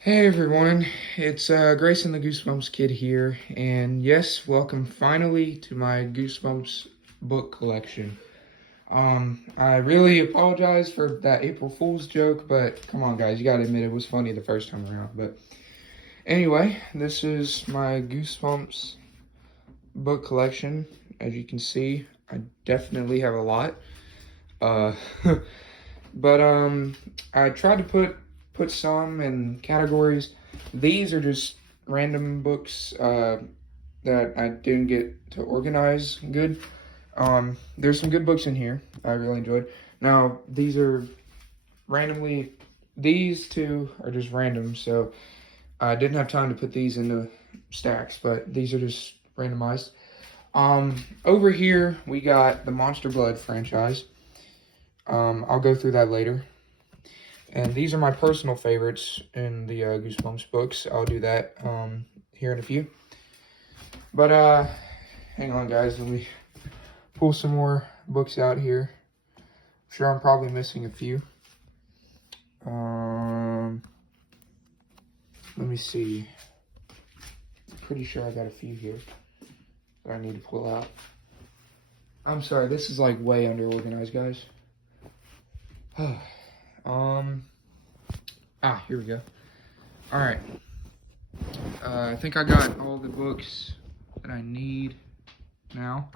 Hey everyone, it's Grayson the Goosebumps kid here, and yes, welcome finally to my Goosebumps book collection. I really apologize for that April Fool's joke, but come on guys, you gotta admit it was funny the first time around. But anyway, this is my Goosebumps book collection. As you can see, I definitely have a lot. Uh, but I tried to put some in categories. These are just random books that I didn't get to organize good. There's some good books in here I really enjoyed. Now these are randomly. These two are just random, so I didn't have time to put these into stacks, but these are just randomized. Over here we got the Monster Blood franchise. I'll go through that later. And these are my personal favorites in the Goosebumps books. I'll do that here in a few. But hang on, guys. Let me pull some more books out here. I'm sure I'm probably missing a few. Let me see. I'm pretty sure I got a few here that I need to pull out. I'm sorry. This is like way under organized, guys. Here we go. All right. I think I got all the books that I need now.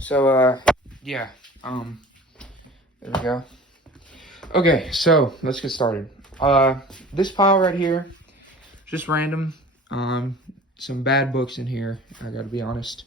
So, yeah. There we go. Okay, so let's get started. This pile right here, just random. Some bad books in here. I gotta be honest.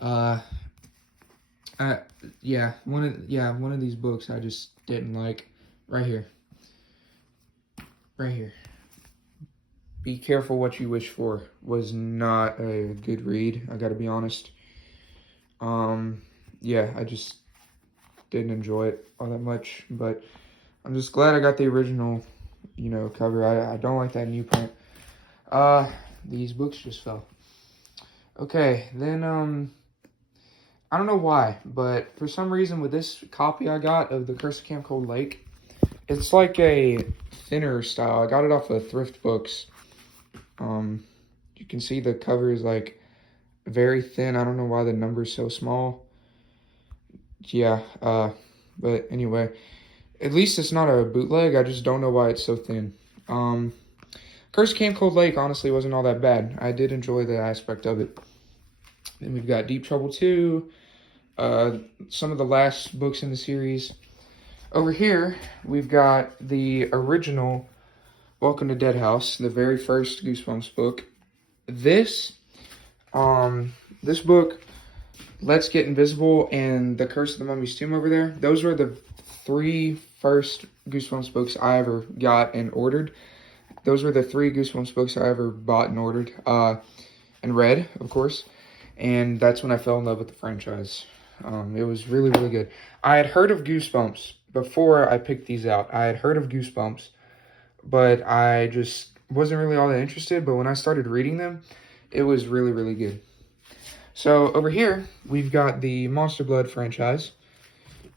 Yeah, one of these books I just didn't like. Right here. Right here. Be Careful What You Wish For was not a good read. I gotta be honest. Yeah, I just didn't enjoy it all that much, but I'm just glad I got the original, cover. I don't like that new print. These books just fell. Okay, then, I don't know why, but for some reason with this copy I got of The Curse of Camp Cold Lake, it's like a thinner style. I got it off of Thrift Books. You can see the cover is like very thin. I don't know why the number's so small. Yeah, but anyway, at least it's not a bootleg. I just don't know why it's so thin. Curse of Camp Cold Lake honestly wasn't all that bad. I did enjoy the aspect of it. Then we've got Deep Trouble 2, some of the last books in the series. Over here, we've got the original Welcome to Dead House, the very first Goosebumps book. This book, Let's Get Invisible, and The Curse of the Mummy's Tomb over there, those were the three first Goosebumps books I ever got and ordered. Those were the three Goosebumps books I ever bought and ordered, and read, of course. And that's when I fell in love with the franchise. It was really, really good. I had heard of Goosebumps before I picked these out. I had heard of Goosebumps, but I just wasn't really all that interested. But when I started reading them, it was really, really good. So over here, we've got the Monster Blood franchise.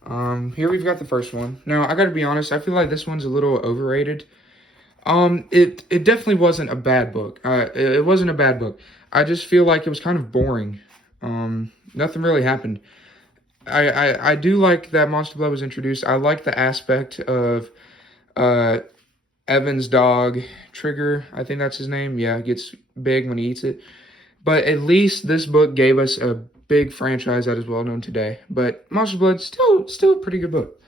Here we've got the first one. Now, I gotta be honest, I feel like this one's a little overrated. It definitely wasn't a bad book. It wasn't a bad book. I just feel like it was kind of boring. Nothing really happened. I do like that Monster Blood was introduced. I like the aspect of Evan's dog, Trigger, I think that's his name. Yeah, it gets big when he eats it. But at least this book gave us a big franchise that is well known today. But Monster Blood, still a pretty good book.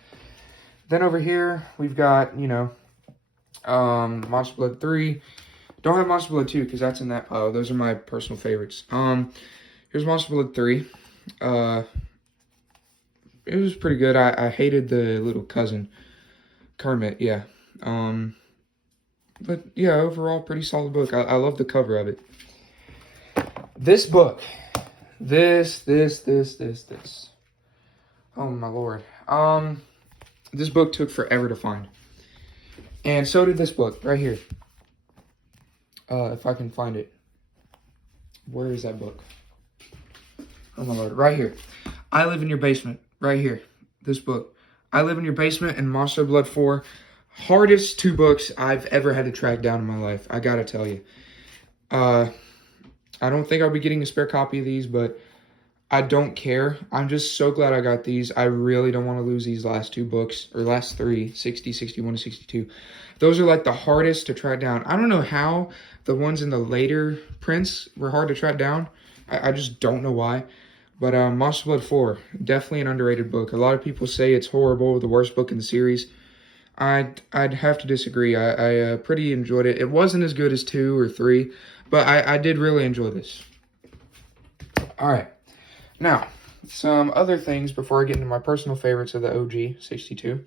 Then over here, we've got, Monster Blood 3. Don't have Monster Blood 2 because that's in that pile. Those are my personal favorites. Here's Monster Blood 3. It was pretty good. I hated the little cousin, Kermit, yeah. But yeah, overall, pretty solid book. I love the cover of it. This book. This. Oh my lord. This book took forever to find. And so did this book, right here. If I can find it. Where is that book? Oh my lord, right here. I Live in Your Basement, right here. This book. I Live in Your Basement and Monster Blood 4 hardest 2 books I've ever had to track down in my life. I gotta tell you. I don't think I'll be getting a spare copy of these, but I don't care. I'm just so glad I got these. I really don't want to lose these last 2 books, or last 3, 60, 61, and 62. Those are like the hardest to track down. I don't know how the ones in the later prints were hard to track down. I just don't know why. But Monster Blood 4, definitely an underrated book. A lot of people say it's horrible, the worst book in the series. I'd have to disagree. I pretty enjoyed it. It wasn't as good as 2 or 3, but I did really enjoy this. All right. Now, some other things before I get into my personal favorites of the OG 62.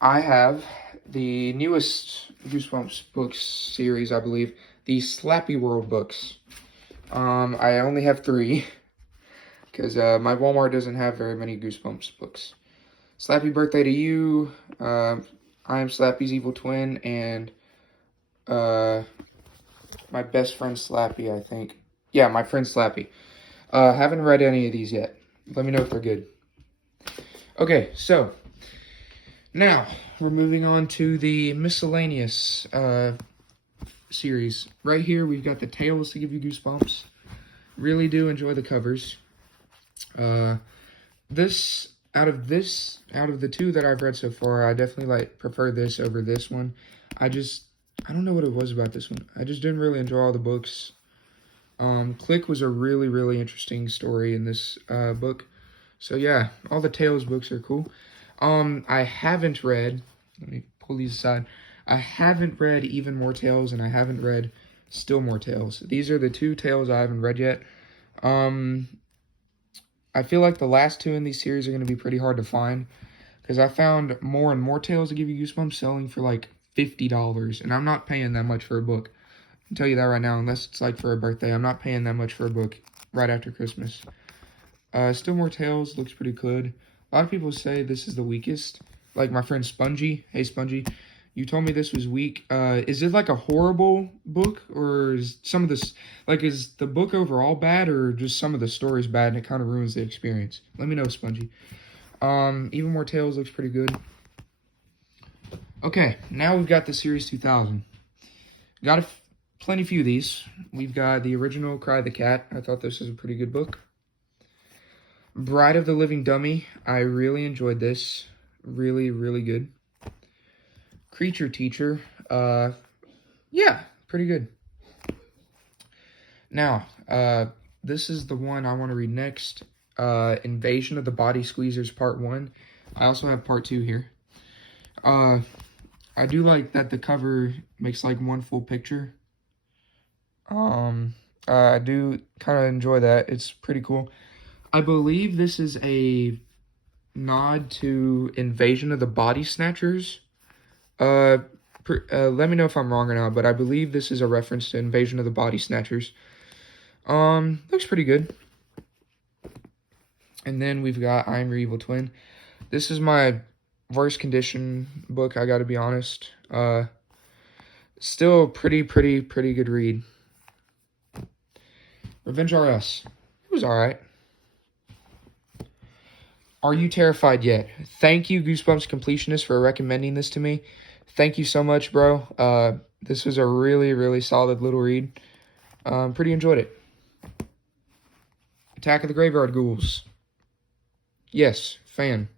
I have the newest Goosebumps books series, I believe, the Slappy World books. I only have 3 because my Walmart doesn't have very many Goosebumps books. Slappy Birthday to You, I Am Slappy's Evil Twin, and My Best Friend Slappy, I think. Yeah, My Friend Slappy. Haven't read any of these yet. Let me know if they're good. Okay, so now we're moving on to the Miscellaneous series. Right here, we've got the Tales to Give You Goosebumps. Really do enjoy the covers. Out of the 2 that I've read so far, I definitely prefer this over this one. I don't know what it was about this one. I just didn't really enjoy all the books. Click was a really, really interesting story in this book. So yeah, all the Tales books are cool. I haven't read, let me pull these aside. I haven't read Even More Tales, and I haven't read Still More Tales. These are the 2 Tales I haven't read yet. I feel like the last 2 in these series are going to be pretty hard to find, because I found More and More Tales to Give You Goosebumps selling for like $50, and I'm not paying that much for a book. I can tell you that right now, unless it's like for a birthday. I'm not paying that much for a book right after Christmas. Still More Tales looks pretty good. A lot of people say this is the weakest. Like my friend Spongy. Hey, Spongy. You told me this was weak. Is it like a horrible book? Or is some of this... Like, is the book overall bad? Or just some of the stories bad and it kind of ruins the experience? Let me know, Spongy. Even More Tales looks pretty good. Okay, now we've got the Series 2000. Got plenty few of these. We've got the original Cry the Cat. I thought this was a pretty good book. Bride of the Living Dummy. I really enjoyed this. Really, really good. Creature Teacher. Yeah, pretty good. Now, this is the one I want to read next. Invasion of the Body Squeezers Part 1. I also have Part 2 here. I do like that the cover makes like one full picture. I do kind of enjoy that. It's pretty cool. I believe this is a nod to Invasion of the Body Snatchers. Let me know if I'm wrong or not, but I believe this is a reference to Invasion of the Body Snatchers. Looks pretty good. And then we've got I Am Your Evil Twin. This is my worst condition book, I gotta be honest. Still a pretty good read. Revenge R Us. It was alright. Are You Terrified Yet? Thank you, Goosebumps Completionist, for recommending this to me. Thank you so much, bro. This was a really solid little read. Pretty enjoyed it. Attack of the Graveyard Ghouls. Yes, fan.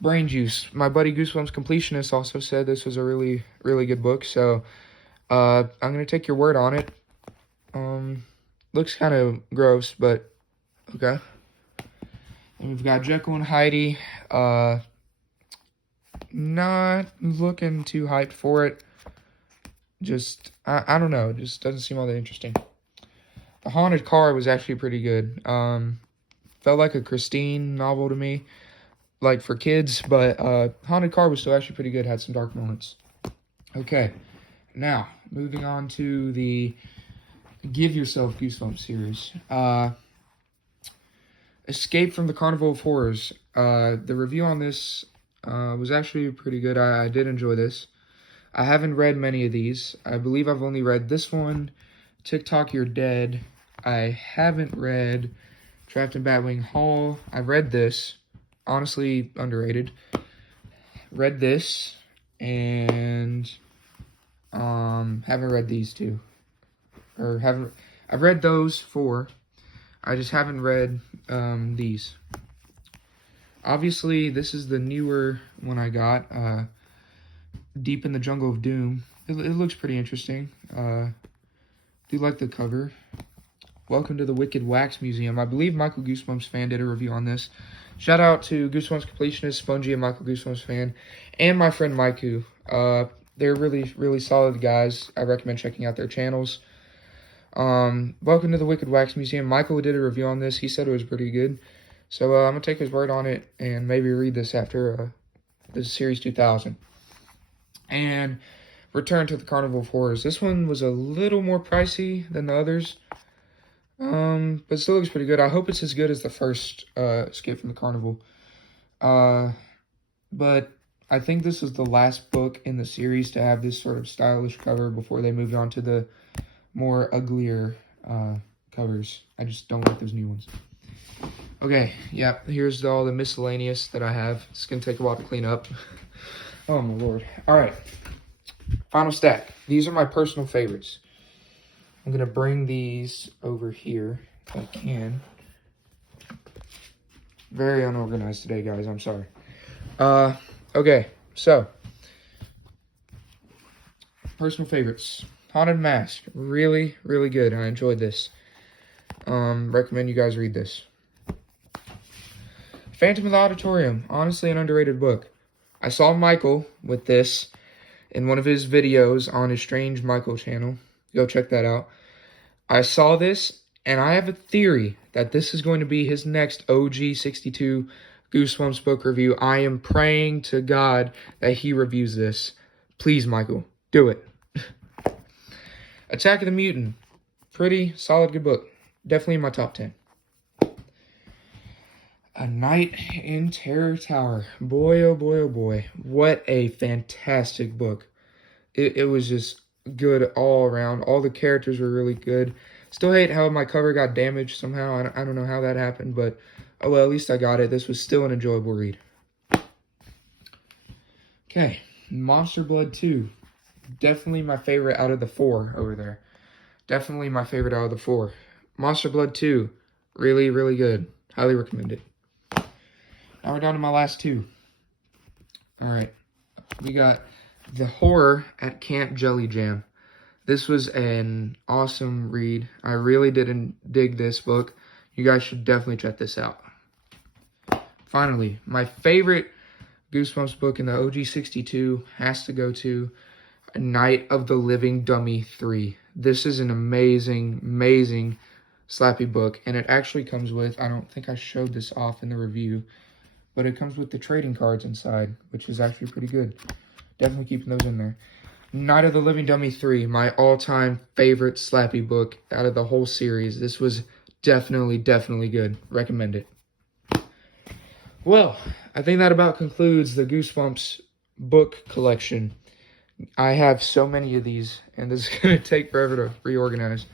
Brain Juice. My buddy Goosebumps Completionist also said this was a really good book, so I'm going to take your word on it. Looks kind of gross, but okay. And we've got Jekyll and Heidi. Not looking too hyped for it. Just, I don't know. It just doesn't seem all that interesting. The Haunted Car was actually pretty good. Felt like a Christine novel to me. Like for kids, but Haunted Car was still actually pretty good. Had some dark moments. Okay. Now, moving on to the Give Yourself Goosebumps series. Escape from the Carnival of Horrors. The review on this was actually pretty good. I did enjoy this. I haven't read many of these. I believe I've only read this one, TikTok You're Dead. I haven't read Trapped in Batwing Hall. I've read this. Honestly, underrated. read this, and haven't read these two. I've read those 4. I just haven't read these. Obviously, this is the newer one I got, Deep in the Jungle of Doom. It looks pretty interesting. Do like the cover. Welcome to the Wicked Wax Museum. I believe Michael Goosebumps fan did a review on this. Shout out to Goosebumps Completionist, Spongy, and Michael Goosebumps fan, and my friend Maiku. They're really, really solid guys. I recommend checking out their channels. Welcome to the Wicked Wax Museum. Michael did a review on this. He said it was pretty good. So I'm going to take his word on it and maybe read this after this Series 2000. And Return to the Carnival of Horrors. This one was a little more pricey than the others. But still looks pretty good. I hope it's as good as the first Escape from the Carnival. But I think this is the last book in the series to have this sort of stylish cover before they moved on to the more uglier covers. I just don't like those new ones. Okay, yeah, here's all the miscellaneous that I have. It's going to take a while to clean up. Oh, my Lord. All right, final stack. These are my personal favorites. I'm going to bring these over here if I can. Very unorganized today, guys. I'm sorry. Okay, so. Personal favorites. Haunted Mask. Really, really good. I enjoyed this. Recommend you guys read this. Phantom of the Auditorium. Honestly, an underrated book. I saw Michael with this in one of his videos on his Strange Michael channel. Go check that out. I saw this, and I have a theory that this is going to be his next OG 62 Goosebumps book review. I am praying to God that he reviews this. Please, Michael, do it. Attack of the Mutant. Pretty solid, good book. Definitely in my top 10. A Night in Terror Tower. Boy, oh boy, oh boy. What a fantastic book. It was just good all around. All the characters were really good. Still hate how my cover got damaged somehow. I don't know how that happened, but oh well, at least I got it. This was still an enjoyable read. Okay, Monster Blood 2. Definitely my favorite out of the 4 over there. Definitely my favorite out of the 4. Monster Blood 2. Really, really good. Highly recommend it. Now we're down to my last 2. Alright. We got The Horror at Camp Jelly Jam. This was an awesome read. I really didn't dig this book. You guys should definitely check this out. Finally, my favorite Goosebumps book in the OG 62 has to go to Night of the Living Dummy 3. This is an amazing, amazing slappy book. And it actually comes with, I don't think I showed this off in the review, but it comes with the trading cards inside, which is actually pretty good. Definitely keeping those in there. Night of the Living Dummy 3, my all-time favorite slappy book out of the whole series. This was definitely, definitely good. Recommend it. Well, I think that about concludes the Goosebumps book collection. I have so many of these, and this is going to take forever to reorganize.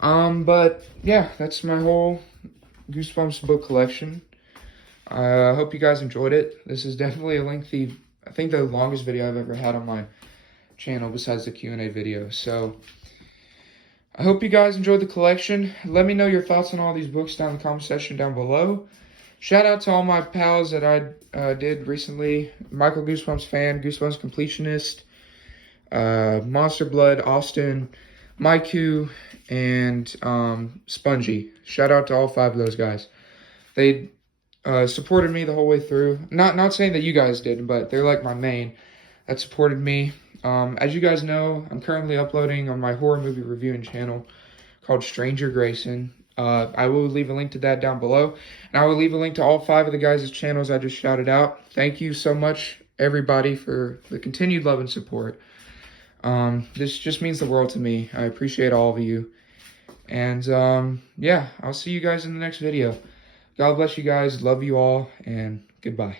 But, yeah, that's my whole Goosebumps book collection. I hope you guys enjoyed it. This is definitely a lengthy, I think the longest video I've ever had on my channel besides the Q&A video. So, I hope you guys enjoyed the collection. Let me know your thoughts on all these books down in the comment section down below. Shout out to all my pals that I did recently. Michael Goosebumps fan, Goosebumps Completionist, Monster Blood, Austin, Maiku, and Spongy. Shout out to all 5 of those guys. They supported me the whole way through. Not saying that you guys did, but they're like my main that supported me. As you guys know, I'm currently uploading on my horror movie reviewing channel called Stranger Grayson. I will leave a link to that down below. And I will leave a link to all 5 of the guys' channels I just shouted out. Thank you so much, everybody, for the continued love and support. This just means the world to me. I appreciate all of you. And, yeah, I'll see you guys in the next video. God bless you guys. Love you all. And goodbye.